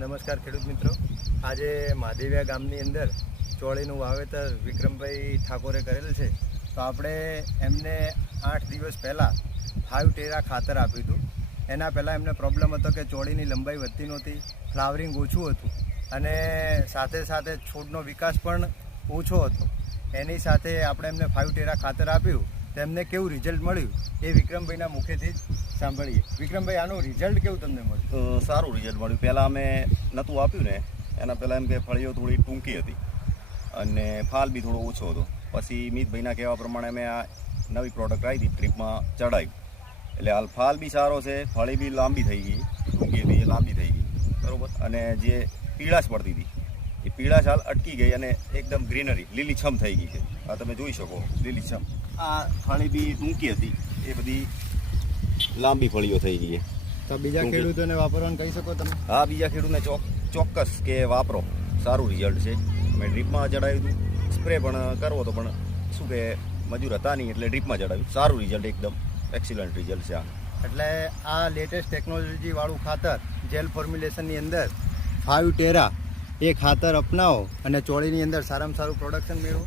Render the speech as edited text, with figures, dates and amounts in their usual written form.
નમસ્કાર ખેડૂત મિત્રો, આજે મહાદેવિયા ગામની અંદર ચોળીનું વાવેતર વિક્રમભાઈ ઠાકોરે કરેલ છે. તો આપણે એમને 8 દિવસ પહેલાં 5 ટેરા ખાતર આપ્યું હતું. એના પહેલાં એમને પ્રોબ્લેમ હતો કે ચોળીની લંબાઈ વધતી નહોતી, ફ્લાવરિંગ ઓછું હતું અને સાથે સાથે છોડનો વિકાસ પણ ઓછો હતો. એની સાથે આપણે એમને 5 ટેરા ખાતર આપ્યું તો એમને કેવું રિઝલ્ટ મળ્યું એ વિક્રમભાઈના મુખેથી જ સાંભળીએ. વિક્રમભાઈ, આનું રિઝલ્ટ કેવું તમને મળ્યું? સારું રિઝલ્ટ મળ્યું. પહેલાં અમે નહોતું આપ્યું ને, એના પહેલાં એમ કે ફળીઓ થોડી ટૂંકી હતી અને ફાલ બી થોડો ઓછો હતો. પછી મિતભાઈના કહેવા પ્રમાણે અમે આ નવી પ્રોડક્ટ આવી હતી, ટ્રીપમાં ચડાવી, એટલે હાલ ફાલ બી સારો છે, ફળી બી લાંબી થઈ ગઈ, ટૂંકી હતી એ લાંબી થઈ ગઈ, બરાબર. અને જે પીળાશ પડતી હતી એ પીળાશ હાલ અટકી ગઈ અને એકદમ ગ્રીનરી લીલીછમ થઈ ગઈ છે. આ તમે જોઈ શકો, લીલીછમ. આ ફળી બી ટૂંકી હતી એ બધી લાંબી ફળીઓ થઈ ગઈ છે. તો બીજા ખેડૂતોને વાપરવાનું કહી શકો તમે? હા, બીજા ખેડૂતને ચોક્કસ કે વાપરો, સારું રિઝલ્ટ છે. મેં ડ્રીપમાં ચડાવ્યું હતું, સ્પ્રે પણ કરવો તો પણ શું કે મજૂર હતા નહીં એટલે ડ્રીપમાં ચડાવ્યું. સારું રિઝલ્ટ, એકદમ એક્સિલન્ટ રિઝલ્ટ છે આ. એટલે આ લેટેસ્ટ ટેકનોલોજીવાળું ખાતર જેલ ફોર્મ્યુલેશનની અંદર 5 ટેરા એ ખાતર અપનાવો અને ચોળીની અંદર સારામાં સારું પ્રોડક્શન મેળવો.